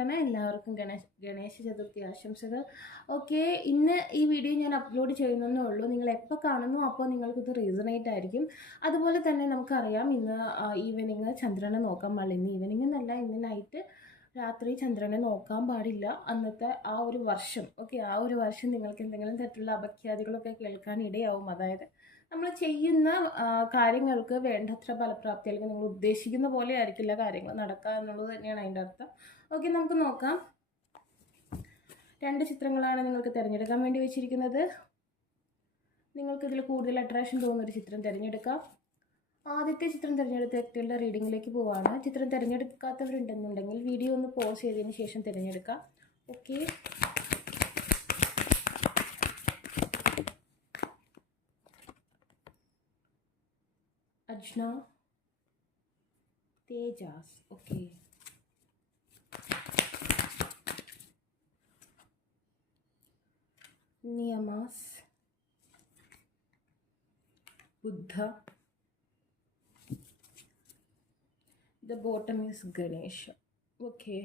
പറയുകയാണ്. എല്ലാവർക്കും ഗണേശ ചതുർത്ഥി ആശംസകൾ. ഓക്കെ, ഇന്ന് ഈ വീഡിയോ ഞാൻ അപ്ലോഡ് ചെയ്യുന്നതേ ഉള്ളൂ. നിങ്ങൾ എപ്പോൾ കാണുന്നു അപ്പോൾ നിങ്ങൾക്കിത് റീസണേറ്റ് ആയിരിക്കും. അതുപോലെ തന്നെ നമുക്കറിയാം ഇന്ന് ഈവനിങ് ചന്ദ്രനെ നോക്കാൻ പാടില്ല. ഇന്ന് ഈവനിങ് എന്നല്ല, ഇന്ന് നൈറ്റ് രാത്രി ചന്ദ്രനെ നോക്കാൻ പാടില്ല. അന്നത്തെ ആ ഒരു വർഷം ആ ഒരു വർഷം നിങ്ങൾക്ക് എന്തെങ്കിലും തരത്തിലുള്ള അപഖ്യാതികളൊക്കെ കേൾക്കാൻ ഇടയാവും. അതായത് നമ്മൾ ചെയ്യുന്ന കാര്യങ്ങൾക്ക് വേണ്ടത്ര ഫലപ്രാപ്തി അല്ലെങ്കിൽ നിങ്ങൾ ഉദ്ദേശിക്കുന്ന പോലെ ആയിരിക്കില്ല കാര്യങ്ങൾ നടക്കുക എന്നുള്ളത് തന്നെയാണ് അതിൻ്റെ അർത്ഥം. ഓക്കെ, നമുക്ക് നോക്കാം. 2 ചിത്രങ്ങളാണ് നിങ്ങൾക്ക് തിരഞ്ഞെടുക്കാൻ വേണ്ടി വെച്ചിരിക്കുന്നത്. നിങ്ങൾക്കിതിൽ കൂടുതൽ അട്രാക്ഷൻ തോന്നുന്നൊരു ചിത്രം തിരഞ്ഞെടുക്കാം. ആദ്യത്തെ ചിത്രം തിരഞ്ഞെടുത്ത വ്യക്തികളുടെ റീഡിങ്ങിലേക്ക് പോവാണ്. ചിത്രം തിരഞ്ഞെടുക്കാത്തവരുണ്ടെന്നുണ്ടെങ്കിൽ വീഡിയോ ഒന്ന് പോസ് ചെയ്തതിന് ശേഷം തിരഞ്ഞെടുക്കാം. Okay, Ajna, Tejas. Okay, Niyamas, Buddha. The bottom is Ganesha. Okay,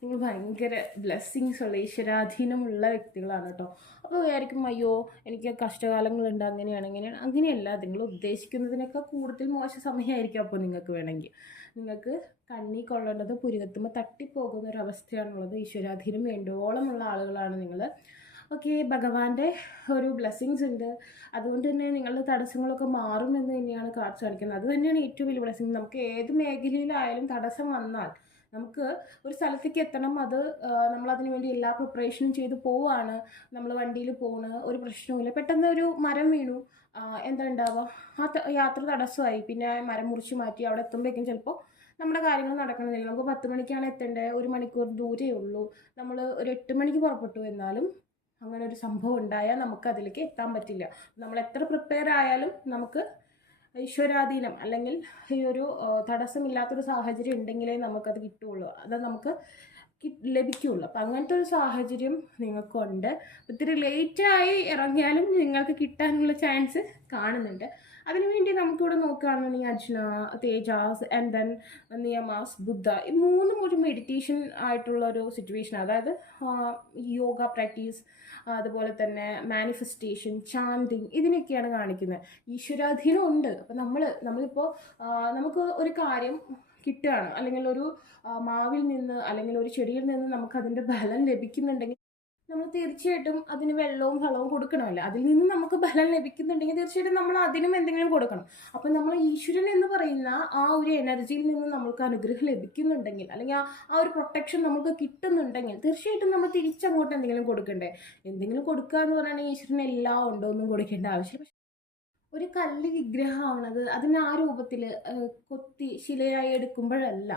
നിങ്ങൾ ഭയങ്കര ബ്ലെസ്സിങ്സ് ഉള്ള ഈശ്വരാധീനമുള്ള വ്യക്തികളാണ് കേട്ടോ. അപ്പോൾ വിചാരിക്കും അയ്യോ എനിക്ക് കഷ്ടകാലങ്ങളുണ്ട്, അങ്ങനെയല്ല. നിങ്ങൾ ഉദ്ദേശിക്കുന്നതിനൊക്കെ കൂടുതൽ മോശം സമയമായിരിക്കും. അപ്പോൾ നിങ്ങൾക്ക് കണ്ണി കൊള്ളേണ്ടത് പുരുകത്തുമ്പോൾ തട്ടിപ്പോകുന്ന ഒരു അവസ്ഥയാണുള്ളത്. ഈശ്വരാധീനം വേണ്ടോളമുള്ള ആളുകളാണ് നിങ്ങൾ. ഓക്കെ, ഭഗവാന്റെ ഒരു ബ്ലെസ്സിങ്സ് ഉണ്ട്. അതുകൊണ്ട് തന്നെ നിങ്ങളുടെ തടസ്സങ്ങളൊക്കെ മാറുമെന്ന് തന്നെയാണ് കാർഡ്സ് കാണിക്കുന്നത്. അത് തന്നെയാണ് ഏറ്റവും വലിയ ബ്ലെസ്സിങ്. നമുക്ക് ഏത് മേഖലയിലായാലും തടസ്സം വന്നാൽ നമുക്ക് ഒരു സ്ഥലത്തേക്ക് എത്തണം. അത് നമ്മളതിനു വേണ്ടി എല്ലാ പ്രിപ്പറേഷനും ചെയ്ത് പോവാണ്. നമ്മൾ വണ്ടിയിൽ പോണ്, ഒരു പ്രശ്നവുമില്ല. പെട്ടെന്ന് ഒരു മരം വീണു, എന്താ ഉണ്ടാവുക? ആ യാത്ര തടസ്സമായി. പിന്നെ മരം മുറിച്ച് മാറ്റി അവിടെ എത്തുമ്പോഴേക്കും ചിലപ്പോൾ നമ്മുടെ കാര്യങ്ങൾ നടക്കണമെന്നില്ല. നമുക്ക് 10 മണിക്കാണ് എത്തേണ്ടത്, 1 മണിക്കൂർ ദൂരേ ഉള്ളൂ. നമ്മൾ ഒരു 8 മണിക്ക് പുറപ്പെട്ടു എന്നാലും അങ്ങനെ ഒരു സംഭവം ഉണ്ടായാൽ നമുക്ക് അതിലേക്ക് എത്താൻ പറ്റില്ല. നമ്മൾ എത്ര പ്രിപ്പയർ ആയാലും നമുക്ക് ഈശ്വരാധീനം അല്ലെങ്കിൽ ഈ ഒരു തടസ്സമില്ലാത്തൊരു സാഹചര്യം ഉണ്ടെങ്കിലേ നമുക്കത് കിട്ടുകയുള്ളൂ, അത് നമുക്ക് ലഭിക്കുകയുള്ളൂ. അപ്പം അങ്ങനത്തെ ഒരു സാഹചര്യം നിങ്ങൾക്കുണ്ട്. ഇത്തിരി ലേറ്റായി ഇറങ്ങിയാലും നിങ്ങൾക്ക് കിട്ടാനുള്ള ചാൻസ് കാണുന്നുണ്ട്. അതിനുവേണ്ടി നമുക്കിവിടെ നോക്കുകയാണെന്നുണ്ടെങ്കിൽ അജ്ന, തേജാസ് ആൻഡ് ദെൻ നിയമാസ്, ബുദ്ധ, ഈ 3 ഒരു മെഡിറ്റേഷൻ ആയിട്ടുള്ള ഒരു സിറ്റുവേഷൻ. അതായത് യോഗ പ്രാക്ടീസ്, അതുപോലെ തന്നെ മാനിഫെസ്റ്റേഷൻ, ചാൻറ്റിങ്, ഇതിനൊക്കെയാണ് കാണിക്കുന്നത്. ഈശ്വരാധീനം ഉണ്ട്. അപ്പം നമ്മളിപ്പോൾ നമുക്ക് ഒരു കാര്യം കിട്ടുകയാണ്, അല്ലെങ്കിൽ ഒരു മാവിൽ നിന്ന് അല്ലെങ്കിൽ ഒരു ചെടിയിൽ നിന്ന് നമുക്കതിൻ്റെ ഫലം ലഭിക്കുന്നുണ്ടെങ്കിൽ നമ്മൾ തീർച്ചയായിട്ടും അതിന് വെള്ളവും വളവും കൊടുക്കണമല്ലോ. അതിൽ നിന്ന് നമുക്ക് ഫലം ലഭിക്കുന്നുണ്ടെങ്കിൽ തീർച്ചയായിട്ടും നമ്മൾ അതിനും എന്തെങ്കിലും കൊടുക്കണം. അപ്പം നമ്മൾ ഈശ്വരൻ എന്ന് പറയുന്ന ആ ഒരു എനർജിയിൽ നിന്ന് നമുക്ക് അനുഗ്രഹം ലഭിക്കുന്നുണ്ടെങ്കിൽ അല്ലെങ്കിൽ ആ ഒരു പ്രൊട്ടക്ഷൻ നമുക്ക് കിട്ടുന്നുണ്ടെങ്കിൽ തീർച്ചയായിട്ടും നമ്മൾ തിരിച്ചങ്ങോട്ട് എന്തെങ്കിലും കൊടുക്കണ്ടേ. എന്തെങ്കിലും കൊടുക്കുക എന്ന് പറയുകയാണെങ്കിൽ ഈശ്വരന് എല്ലാം ഉണ്ടോ ഒന്നും കൊടുക്കേണ്ട ആവശ്യമില്ല. ഒരു കല്ല് വിഗ്രഹമാണത്. അതിന് ആ രൂപത്തിൽ കൊത്തി ശിലയായി എടുക്കുമ്പോഴല്ല,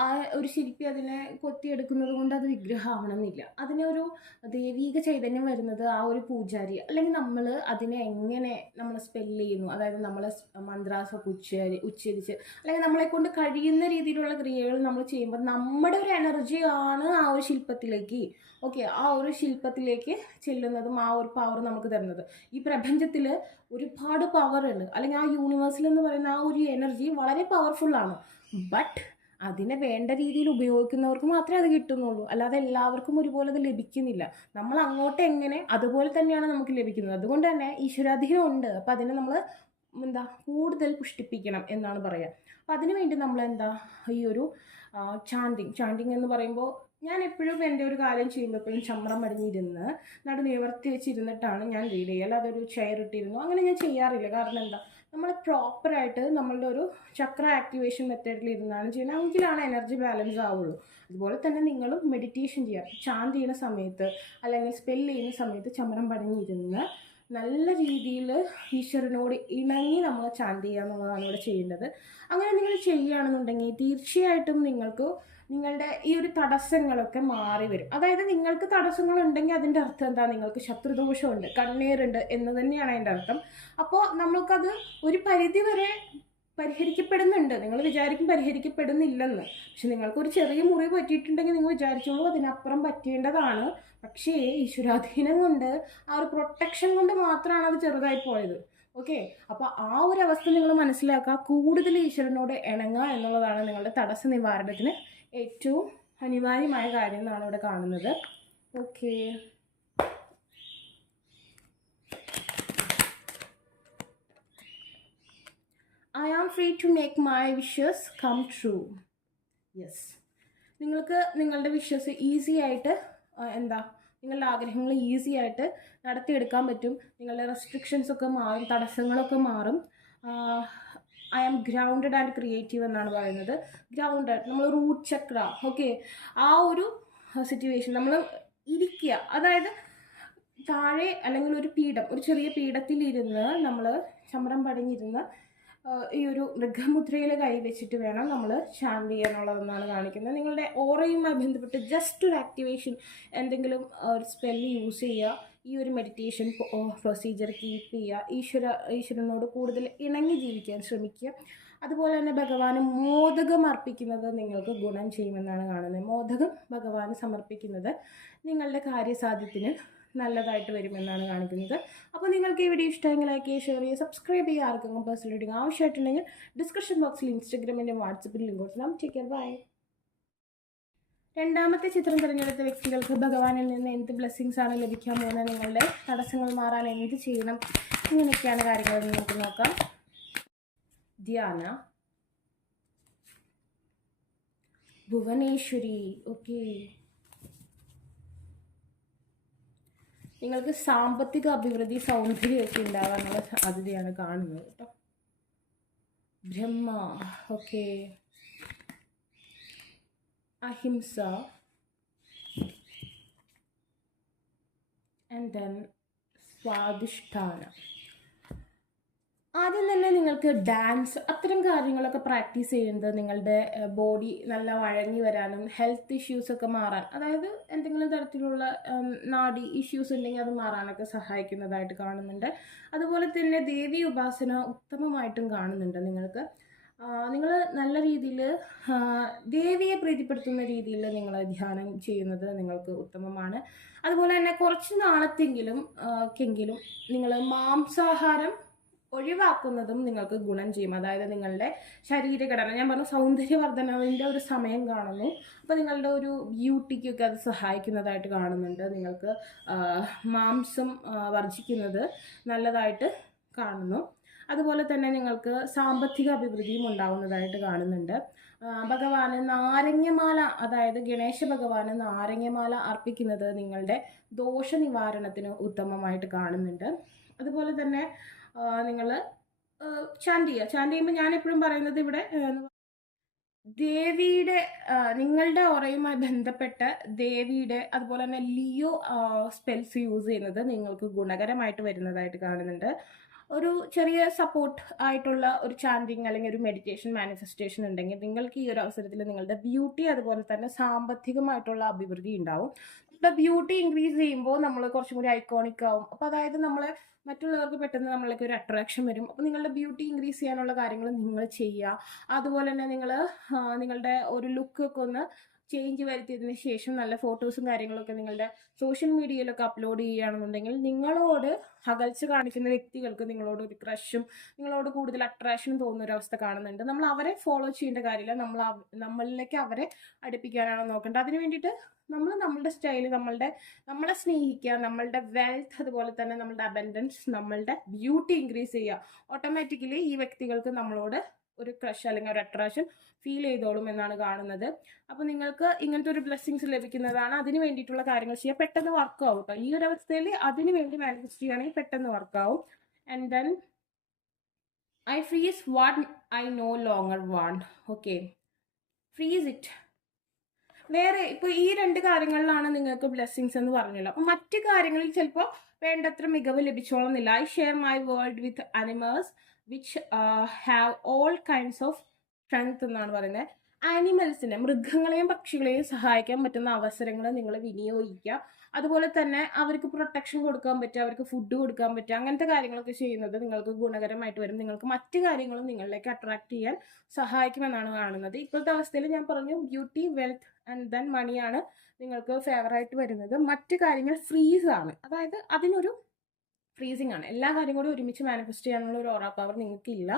ആ ഒരു ശില്പി അതിനെ കൊത്തിയെടുക്കുന്നത് കൊണ്ട് അത് വിഗ്രഹമാവണമെന്നില്ല. അതിനൊരു ദൈവീക ചൈതന്യം വരുന്നത് ആ ഒരു പൂജാരി അല്ലെങ്കിൽ നമ്മൾ അതിനെ എങ്ങനെ നമ്മൾ സ്പെല്ല് ചെയ്യുന്നു, അതായത് നമ്മൾ മന്ത്രാസൊക്കെ ഉച്ചരിച്ച് അല്ലെങ്കിൽ നമ്മളെ കൊണ്ട് കഴിയുന്ന രീതിയിലുള്ള ക്രിയകൾ നമ്മൾ ചെയ്യുമ്പോൾ നമ്മുടെ ഒരു എനർജിയാണ് ആ ഒരു ശില്പത്തിലേക്ക് ആ ഒരു ശില്പത്തിലേക്ക് ചെല്ലുന്നതും ആ ഒരു പവർ നമുക്ക് തരുന്നത്. ഈ പ്രപഞ്ചത്തിൽ ഒരുപാട് പവർ ഉണ്ട്, അല്ലെങ്കിൽ ആ യൂണിവേഴ്സിൽ എന്ന് പറയുന്ന ആ ഒരു എനർജി വളരെ പവർഫുള്ളാണ്. ബട്ട് അതിനെ വേണ്ട രീതിയിൽ ഉപയോഗിക്കുന്നവർക്ക് മാത്രമേ അത് കിട്ടുന്നുള്ളൂ. അല്ലാതെ എല്ലാവർക്കും ഒരുപോലെ അത് ലഭിക്കുന്നില്ല. നമ്മൾ അങ്ങോട്ട് എങ്ങനെ അതുപോലെ തന്നെയാണ് നമുക്ക് ലഭിക്കുന്നത്. അതുകൊണ്ട് തന്നെ ഈശ്വരാധീനം ഉണ്ട്. അപ്പം അതിനെ നമ്മൾ കൂടുതൽ പുഷ്ടിപ്പിക്കണം എന്നാണ് പറയുക. അപ്പം അതിനു വേണ്ടി നമ്മൾ ഈ ഒരു ചാൻറ്റിങ് എന്ന് പറയുമ്പോൾ ഞാൻ എപ്പോഴും എൻ്റെ ഒരു കാര്യം ചെയ്യുമ്പോൾ എപ്പോഴും ചമ്രം മടിഞ്ഞിരുന്ന് നിവർത്തി വെച്ചിരുന്നിട്ടാണ് ഞാൻ റീഡ് ചെയ്യുക. അല്ലാതെ ഒരു ചെയർ ഇട്ടിരുന്നു അങ്ങനെ ഞാൻ ചെയ്യാറില്ല. കാരണം നമ്മൾ പ്രോപ്പറായിട്ട് നമ്മളുടെ ഒരു ചക്ര ആക്ടിവേഷൻ മെത്തേഡിലിരുന്നാണ് ചെയ്യുന്നത്. എങ്കിലാണ് എനർജി ബാലൻസ് ആവുള്ളൂ. അതുപോലെ തന്നെ നിങ്ങളും മെഡിറ്റേഷൻ ചെയ്യുക. ചാൻറ്റ് ചെയ്യുന്ന സമയത്ത് അല്ലെങ്കിൽ സ്പെല്ല് ചെയ്യുന്ന സമയത്ത് ചമ്രം പടിഞ്ഞിരുന്ന് നല്ല രീതിയിൽ ഈശ്വരനോട് ഇണങ്ങി നമ്മൾ ചാൻറ്റ് ചെയ്യുക എന്നുള്ളതാണ് ഇവിടെ ചെയ്യേണ്ടത്. അങ്ങനെ നിങ്ങൾ ചെയ്യുകയാണെന്നുണ്ടെങ്കിൽ തീർച്ചയായിട്ടും നിങ്ങൾക്ക് നിങ്ങളുടെ ഈ ഒരു തടസ്സങ്ങളൊക്കെ മാറി വരും. അതായത് നിങ്ങൾക്ക് തടസ്സങ്ങളുണ്ടെങ്കിൽ അതിൻ്റെ അർത്ഥം എന്താ? നിങ്ങൾക്ക് ശത്രുദോഷമുണ്ട്, കണ്ണീറുണ്ട് എന്ന് തന്നെയാണ് അതിൻ്റെ അർത്ഥം. അപ്പോൾ നമ്മൾക്കത് ഒരു പരിധി വരെ പരിഹരിക്കപ്പെടുന്നുണ്ട്. നിങ്ങൾ വിചാരിക്കും പരിഹരിക്കപ്പെടുന്നില്ലെന്ന്. പക്ഷെ നിങ്ങൾക്കൊരു ചെറിയ മുറിവ് പറ്റിയിട്ടുണ്ടെങ്കിൽ നിങ്ങൾ വിചാരിച്ചോളൂ അതിനപ്പുറം പറ്റേണ്ടതാണ്. പക്ഷേ ഈശ്വരാധീനം കൊണ്ട് ആ ഒരു പ്രൊട്ടക്ഷൻ കൊണ്ട് മാത്രമാണ് അത് ചെറുതായി പോയത്. ഓക്കെ, അപ്പോൾ ആ ഒരു അവസ്ഥ നിങ്ങൾ മനസ്സിലാക്കുക. കൂടുതൽ ഈശ്വരനോട് ഇണങ്ങുക എന്നുള്ളതാണ് നിങ്ങളുടെ തടസ്സ നിവാരണത്തിന് ഏറ്റവും അനിവാര്യമായ കാര്യം എന്നാണ് ഇവിടെ കാണുന്നത്. Okay, I am free to make my wishes come true. Yes, നിങ്ങൾക്ക് നിങ്ങളുടെ വിഷസ് ഈസി ആയിട്ട് നിങ്ങളുടെ ആഗ്രഹങ്ങൾ ഈസി ആയിട്ട് നടത്തിയെടുക്കാൻ പറ്റും. നിങ്ങളുടെ റെസ്ട്രിക്ഷൻസ് ഒക്കെ മാറും, തടസ്സങ്ങളൊക്കെ മാറും. I am grounded and creative എന്നാണ് പറയുന്നത്. ഗ്രൗണ്ടഡ്, നമ്മൾ റൂട്ട് ചക്ര, ഓക്കെ, ആ ഒരു സിറ്റുവേഷൻ നമ്മൾ ഇരിക്കുക, അതായത് താഴെ അല്ലെങ്കിൽ ഒരു ചെറിയ പീഠത്തിലിരുന്ന് നമ്മൾ ചമ്രം പടിഞ്ഞിരുന്ന് ഈ ഒരു മൃഗമുദ്രയിൽ കൈവച്ചിട്ട് വേണം നമ്മൾ ചാൻഡ് ചെയ്യാനുള്ളതെന്നാണ് കാണിക്കുന്നത്. നിങ്ങളുടെ ഓറയുമായി ബന്ധപ്പെട്ട് ജസ്റ്റ് ഒരു ആക്ടിവേഷൻ, എന്തെങ്കിലും ഒരു സ്പെല്ല് യൂസ് ചെയ്യുക, ഈ ഒരു മെഡിറ്റേഷൻ പ്രൊസീജിയർ കീപ്പ് ചെയ്യുക, ഈശ്വരനോട് കൂടുതൽ ഇണങ്ങി ജീവിക്കാൻ ശ്രമിക്കുക. അതുപോലെ തന്നെ ഭഗവാന് മോദകം അർപ്പിക്കുന്നത് നിങ്ങൾക്ക് ഗുണം ചെയ്യുമെന്നാണ് കാണുന്നത്. മോദകം ഭഗവാന് സമർപ്പിക്കുന്നത് നിങ്ങളുടെ കാര്യസാധ്യത്തിന് നല്ലതായിട്ട് വരുമെന്നാണ് കാണിക്കുന്നത്. അപ്പോൾ നിങ്ങൾക്ക് ഈ വീഡിയോ ഇഷ്ടമെങ്കിൽ ലൈക്ക് ചെയ്യുക, ഷെയർ ചെയ്യുക, സബ്സ്ക്രൈബ് ചെയ്യുക. ആർക്കെങ്കിലും പേഴ്സണൽ റീഡിംഗ് ആവശ്യമായിട്ടുണ്ടെങ്കിൽ ഡിസ്ക്രിപ്ഷൻ ബോക്സിൽ ഇൻസ്റ്റാഗ്രാമിൻ്റെ വാട്സപ്പിൽ ലിങ്ക് കൊടുക്കണം. Take care, bye. രണ്ടാമത്തെ ചിത്രം തിരഞ്ഞെടുത്ത വ്യക്തികൾക്ക് ഭഗവാനിൽ നിന്ന് എന്ത് ബ്ലെസ്സിങ്സ് ആണ് ലഭിക്കാൻ പോകുന്നത്, നിങ്ങളുടെ തടസ്സങ്ങൾ മാറാൻ എന്ത് ചെയ്യണം, ഇങ്ങനെയൊക്കെയാണ് കാര്യങ്ങൾ നിങ്ങൾക്ക് നോക്കാം. ധ്യാന, ഭുവനേശ്വരി. ഓക്കെ, നിങ്ങൾക്ക് സാമ്പത്തിക അഭിവൃദ്ധി, സൗന്ദര്യമൊക്കെ ഉണ്ടാകാനുള്ള സാധ്യതയാണ് കാണുന്നത് കേട്ടോ. ബ്രഹ്മ, ഓക്കെ. Ahimsa, and then സ്വാധിഷ്ഠാന. ആദ്യം തന്നെ നിങ്ങൾക്ക് ഡാൻസ്, അത്തരം കാര്യങ്ങളൊക്കെ പ്രാക്ടീസ് ചെയ്യുന്നത് നിങ്ങളുടെ ബോഡി നല്ല വഴങ്ങി വരാനും ഹെൽത്ത് ഇഷ്യൂസൊക്കെ മാറാൻ, അതായത് എന്തെങ്കിലും തരത്തിലുള്ള നാഡി ഇഷ്യൂസ് ഉണ്ടെങ്കിൽ അത് മാറാനൊക്കെ സഹായിക്കുന്നതായിട്ട് കാണുന്നുണ്ട്. അതുപോലെ തന്നെ ദേവി ഉപാസന ഉത്തമമായിട്ടും കാണുന്നുണ്ട്. നിങ്ങൾ നല്ല രീതിയിൽ ദേവിയെ പ്രീതിപ്പെടുത്തുന്ന രീതിയിൽ നിങ്ങൾ ധ്യാനം ചെയ്യുന്നത് നിങ്ങൾക്ക് ഉത്തമമാണ്. അതുപോലെ തന്നെ കുറച്ച് നാളത്തെങ്കിലും നിങ്ങൾ മാംസാഹാരം ഒഴിവാക്കുന്നതും നിങ്ങൾക്ക് ഗുണം ചെയ്യും. അതായത് നിങ്ങളുടെ ശരീരഘടന, ഞാൻ പറഞ്ഞ സൗന്ദര്യവർദ്ധനവിൻ്റെ ഒരു സമയം കാണുന്നു. അപ്പോൾ നിങ്ങളുടെ ഒരു ബ്യൂട്ടിക്കൊക്കെ അത് സഹായിക്കുന്നതായിട്ട് കാണുന്നുണ്ട്. നിങ്ങൾക്ക് മാംസം വർജിക്കുന്നത് നല്ലതായിട്ട് കാണുന്നു. അതുപോലെ തന്നെ നിങ്ങൾക്ക് സാമ്പത്തിക അഭിവൃദ്ധിയും ഉണ്ടാവുന്നതായിട്ട് കാണുന്നുണ്ട്. ഭഗവാന് നാരങ്ങമാല, അതായത് ഗണേശ ഭഗവാന് നാരങ്ങമാല അർപ്പിക്കുന്നത് നിങ്ങളുടെ ദോഷ നിവാരണത്തിന് ഉത്തമമായിട്ട് കാണുന്നുണ്ട്. അതുപോലെ തന്നെ നിങ്ങൾ ചാൻഡ് ചെയ്യുമ്പോൾ ഞാനെപ്പോഴും പറയുന്നത് ഇവിടെ ദേവിയുടെ, നിങ്ങളുടെ ഓറയുമായി ബന്ധപ്പെട്ട ദേവിയുടെ, അതുപോലെ തന്നെ ലിയോ സ്പെൽസ് യൂസ് ചെയ്യുന്നത് നിങ്ങൾക്ക് ഗുണകരമായിട്ട് വരുന്നതായിട്ട് കാണുന്നുണ്ട്. ഒരു ചെറിയ സപ്പോർട്ട് ആയിട്ടുള്ള ഒരു ചാൻഡിങ് അല്ലെങ്കിൽ ഒരു മെഡിറ്റേഷൻ മാനിഫെസ്റ്റേഷൻ ഉണ്ടെങ്കിൽ നിങ്ങൾക്ക് ഈ ഒരു അവസരത്തിൽ നിങ്ങളുടെ ബ്യൂട്ടി, അതുപോലെ തന്നെ സാമ്പത്തികമായിട്ടുള്ള അഭിവൃദ്ധി ഉണ്ടാവും. ഇപ്പോൾ ബ്യൂട്ടി ഇൻക്രീസ് ചെയ്യുമ്പോൾ നമ്മൾ കുറച്ചും കൂടി ഐക്കോണിക് ആവും. അപ്പോൾ അതായത് മറ്റുള്ളവർക്ക് പെട്ടെന്ന് നമ്മൾക്ക് ഒരു അട്രാക്ഷൻ വരും. അപ്പോൾ നിങ്ങളുടെ ബ്യൂട്ടി ഇൻക്രീസ് ചെയ്യാനുള്ള കാര്യങ്ങൾ നിങ്ങൾ ചെയ്യുക. അതുപോലെ തന്നെ നിങ്ങളുടെ ഒരു ലുക്കൊക്കെ ഒന്ന് ചേഞ്ച് വരുത്തിയതിന് ശേഷം നല്ല ഫോട്ടോസും കാര്യങ്ങളൊക്കെ നിങ്ങളുടെ സോഷ്യൽ മീഡിയയിലൊക്കെ അപ്ലോഡ് ചെയ്യുകയാണെന്നുണ്ടെങ്കിൽ നിങ്ങളോട് അകൽച്ച കാണിക്കുന്ന വ്യക്തികൾക്ക് നിങ്ങളോട് ഒരു ക്രഷും നിങ്ങളോട് കൂടുതൽ അട്രാക്ഷനും തോന്നുന്ന ഒരു അവസ്ഥ കാണുന്നുണ്ട്. നമ്മൾ അവരെ ഫോളോ ചെയ്യേണ്ട കാര്യമില്ല, നമ്മളിലേക്ക് അവരെ അടുപ്പിക്കാനാണ് നോക്കേണ്ടത്. അതിന് വേണ്ടിയിട്ട് നമ്മളുടെ സ്റ്റൈൽ, നമ്മളെ സ്നേഹിക്കുക, നമ്മളുടെ വെൽത്ത്, അതുപോലെ തന്നെ നമ്മളുടെ അബൻഡൻസ്, നമ്മളുടെ ബ്യൂട്ടി ഇൻക്രീസ് ചെയ്യുക. ഓട്ടോമാറ്റിക്കലി ഈ വ്യക്തികൾക്ക് നമ്മളോട് ഒരു ക്രഷ് അല്ലെങ്കിൽ ഒരു അട്രാക്ഷൻ ഫീൽ ചെയ്തോളും എന്നാണ് കാണുന്നത്. അപ്പോൾ നിങ്ങൾക്ക് ഇങ്ങനത്തെ ഒരു ബ്ലെസ്സിങ്സ് ലഭിക്കുന്നതാണ്. അതിന് വേണ്ടിയിട്ടുള്ള കാര്യങ്ങൾ ചെയ്യുക, പെട്ടെന്ന് വർക്ക് ആവും കേട്ടോ. ഈ ഒരു അവസ്ഥയിൽ അതിന് വേണ്ടി മാനിഫെസ്റ്റ് ചെയ്യുകയാണെങ്കിൽ പെട്ടെന്ന് വർക്കാവും. And then I freeze what I no longer want. Okay, freeze it. വേറെ ഇപ്പോൾ ഈ രണ്ട് കാര്യങ്ങളിലാണ് നിങ്ങൾക്ക് ബ്ലെസ്സിങ്സ് എന്ന് പറഞ്ഞല്ലോ. അപ്പം മറ്റു കാര്യങ്ങളിൽ ചിലപ്പോൾ വേണ്ടത്ര മികവ് ലഭിച്ചോളുന്നില്ല. I share my world with animals which have all kinds of strength എന്നാണ് പറയുന്നത്. ആനിമൽസിനെ, മൃഗങ്ങളെയും പക്ഷികളെയും സഹായിക്കാൻ പറ്റുന്ന അവസരങ്ങൾ നിങ്ങൾ വിനിയോഗിക്കുക. അതുപോലെ തന്നെ അവർക്ക് പ്രൊട്ടക്ഷൻ കൊടുക്കാൻ പറ്റുക, അവർക്ക് ഫുഡ് കൊടുക്കാൻ പറ്റുക, അങ്ങനത്തെ കാര്യങ്ങളൊക്കെ ചെയ്യുന്നത് നിങ്ങൾക്ക് ഗുണകരമായിട്ട് വരും. നിങ്ങൾക്ക് മറ്റു കാര്യങ്ങളും നിങ്ങളിലേക്ക് അട്രാക്ട് ചെയ്യാൻ സഹായിക്കുമെന്നാണ് കാണുന്നത്. ഇപ്പോഴത്തെ അവസ്ഥയിൽ ഞാൻ പറഞ്ഞു ബ്യൂട്ടി, വെൽത്ത് ആൻഡ് ദെൻ മണിയാണ് നിങ്ങൾക്ക് ഫേവറായിട്ട് വരുന്നത്. മറ്റു കാര്യങ്ങൾ ഫ്രീസ് ആണ്, അതായത് അതിനൊരു ഫ്രീസിങ് ആണ്. എല്ലാ കാര്യം കൂടി ഒരുമിച്ച് മാനിഫെസ്റ്റ് ചെയ്യാനുള്ള ഒരു ഓറ പവർ നിങ്ങൾക്കില്ല.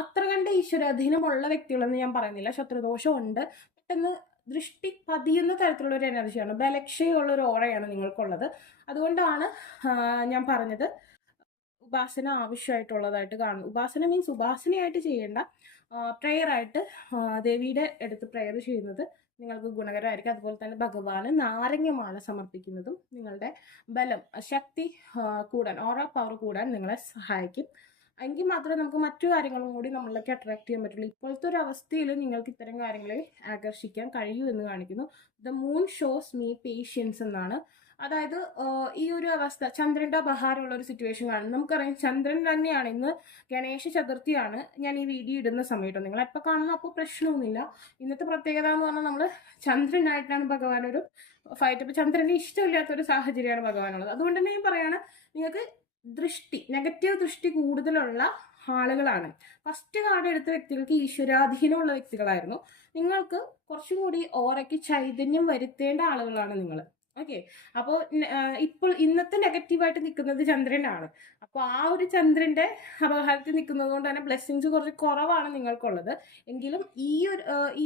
അത്ര കണ്ട് ഈശ്വരാധീനമുള്ള വ്യക്തികളെന്ന് ഞാൻ പറയുന്നില്ല. ശത്രുദോഷം ഉണ്ട്, പെട്ടെന്ന് ദൃഷ്ടി പതിയുന്ന തരത്തിലുള്ള ഒരു എനർജിയാണ്, ബലക്ഷയുള്ള ഒരു ഓറയാണ് നിങ്ങൾക്കുള്ളത്. അതുകൊണ്ടാണ് ഞാൻ പറഞ്ഞത് ഉപാസന ആവശ്യമായിട്ടുള്ളതായിട്ട് കാണുന്നു. ഉപാസന മീൻസ് ഉപാസനയായിട്ട് ചെയ്യേണ്ട, പ്രെയർ ആയിട്ട് ദേവിയുടെ അടുത്ത് പ്രെയർ ചെയ്യുന്നത് നിങ്ങൾക്ക് ഗുണകരമായിരിക്കും. അതുപോലെ തന്നെ ഭഗവാന് നാരങ്ങമാല സമർപ്പിക്കുന്നതും നിങ്ങളുടെ ബലം, ശക്തി കൂടാൻ, ഓറ പവർ കൂടാൻ നിങ്ങളെ സഹായിക്കും. എങ്കിൽ മാത്രമേ നമുക്ക് മറ്റു കാര്യങ്ങളും കൂടി നമ്മളിലേക്ക് അട്രാക്ട് ചെയ്യാൻ പറ്റുള്ളൂ. ഇപ്പോഴത്തെ ഒരു അവസ്ഥയിൽ നിങ്ങൾക്ക് ഇത്തരം കാര്യങ്ങളെ ആകർഷിക്കാൻ കഴിയൂ എന്ന് കാണിക്കുന്നു. The moon shows me patience എന്നാണ്. അതായത് ഈ ഒരു അവസ്ഥ ചന്ദ്രന്റെ അപഹാരമുള്ള ഒരു സിറ്റുവേഷൻ കാണും. നമുക്കറിയാം ചന്ദ്രൻ തന്നെയാണ് ഇന്ന് ഗണേശ ചതുർത്ഥിയാണ് ഞാൻ ഈ വീഡിയോ ഇടുന്ന സമയത്ത്. നിങ്ങൾ എപ്പോൾ കാണുന്നു അപ്പോൾ പ്രശ്നമൊന്നുമില്ല. ഇന്നത്തെ പ്രത്യേകത എന്ന് പറഞ്ഞാൽ നമ്മൾ ചന്ദ്രനായിട്ടാണ് ഭഗവാൻ ഒരു ഫൈറ്റ്. അപ്പോൾ ചന്ദ്രന് ഇഷ്ടമില്ലാത്തൊരു സാഹചര്യമാണ് ഭഗവാനുള്ളത്. അതുകൊണ്ട് തന്നെ ഞാൻ പറയാണ്, നിങ്ങൾക്ക് നെഗറ്റീവ് ദൃഷ്ടി കൂടുതലുള്ള ആളുകളാണ്. ഫസ്റ്റ് കാർഡ് എടുത്ത വ്യക്തികൾക്ക് ഈശ്വരാധീനമുള്ള വ്യക്തികളായിരുന്നു. നിങ്ങൾക്ക് കുറച്ചും കൂടി ഓറയ്ക്ക് ചൈതന്യം വരുത്തേണ്ട ആളുകളാണ് നിങ്ങൾ. ഓക്കെ, അപ്പോൾ ഇപ്പോൾ ഇന്നത്തെ നെഗറ്റീവായിട്ട് നിൽക്കുന്നത് ചന്ദ്രനാണ്. അപ്പോൾ ആ ഒരു ചന്ദ്രന്റെ അപഹാരത്തിൽ നിൽക്കുന്നത് കൊണ്ട് തന്നെ ബ്ലെസ്സിങ്സ് കുറച്ച് കുറവാണ് നിങ്ങൾക്കുള്ളത്. എങ്കിലും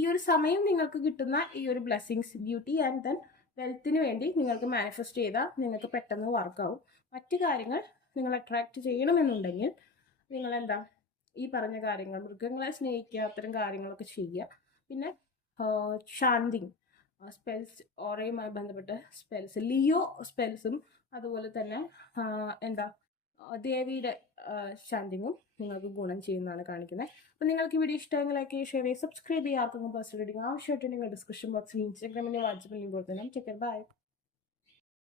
ഈ ഒരു സമയം നിങ്ങൾക്ക് കിട്ടുന്ന ഈ ഒരു ബ്ലെസ്സിങ്സ്, ബ്യൂട്ടി ആൻഡ് ദെൻ വെൽത്തിന് വേണ്ടി നിങ്ങൾക്ക് മാനിഫെസ്റ്റ് ചെയ്താൽ നിങ്ങൾക്ക് പെട്ടെന്ന് വർക്കാവും. മറ്റു കാര്യങ്ങൾ നിങ്ങൾ അട്രാക്ട് ചെയ്യണമെന്നുണ്ടെങ്കിൽ നിങ്ങൾ എന്താ ഈ പറഞ്ഞ കാര്യങ്ങൾ, മൃഗങ്ങളെ സ്നേഹിക്കുക, അത്തരം കാര്യങ്ങളൊക്കെ ചെയ്യുക. പിന്നെ ശാന്തി സ്പെൽസ്, ഓറയുമായി ബന്ധപ്പെട്ട സ്പെൽസ്, ലിയോ സ്പെൽസും അതുപോലെ തന്നെ എന്താ ദേവിയുടെ ശാന്തിങ്ങും നിങ്ങൾക്ക് ഗുണം ചെയ്യുന്നതാണ് കാണിക്കുന്നത്. അപ്പോൾ നിങ്ങൾക്ക് ഈ വീഡിയോ ഇഷ്ടമെങ്കിൽ ലൈക്ക് ചെയ്യുക, ഷെയർ ചെയ്യുക, സബ്സ്ക്രൈബ് ചെയ്യുക. ആർക്കെങ്കിലും പേഴ്സണൽ റീഡിംഗ് ആവശ്യമായിട്ട് നിങ്ങൾ ഡിസ്ക്രിപ്ഷൻ ബോക്സിൽ ഇൻസ്റ്റാഗ്രാമിൻ്റെ വാട്സപ്പിൽ ലിങ്ക് കൊടുത്തതാണ്. Check by.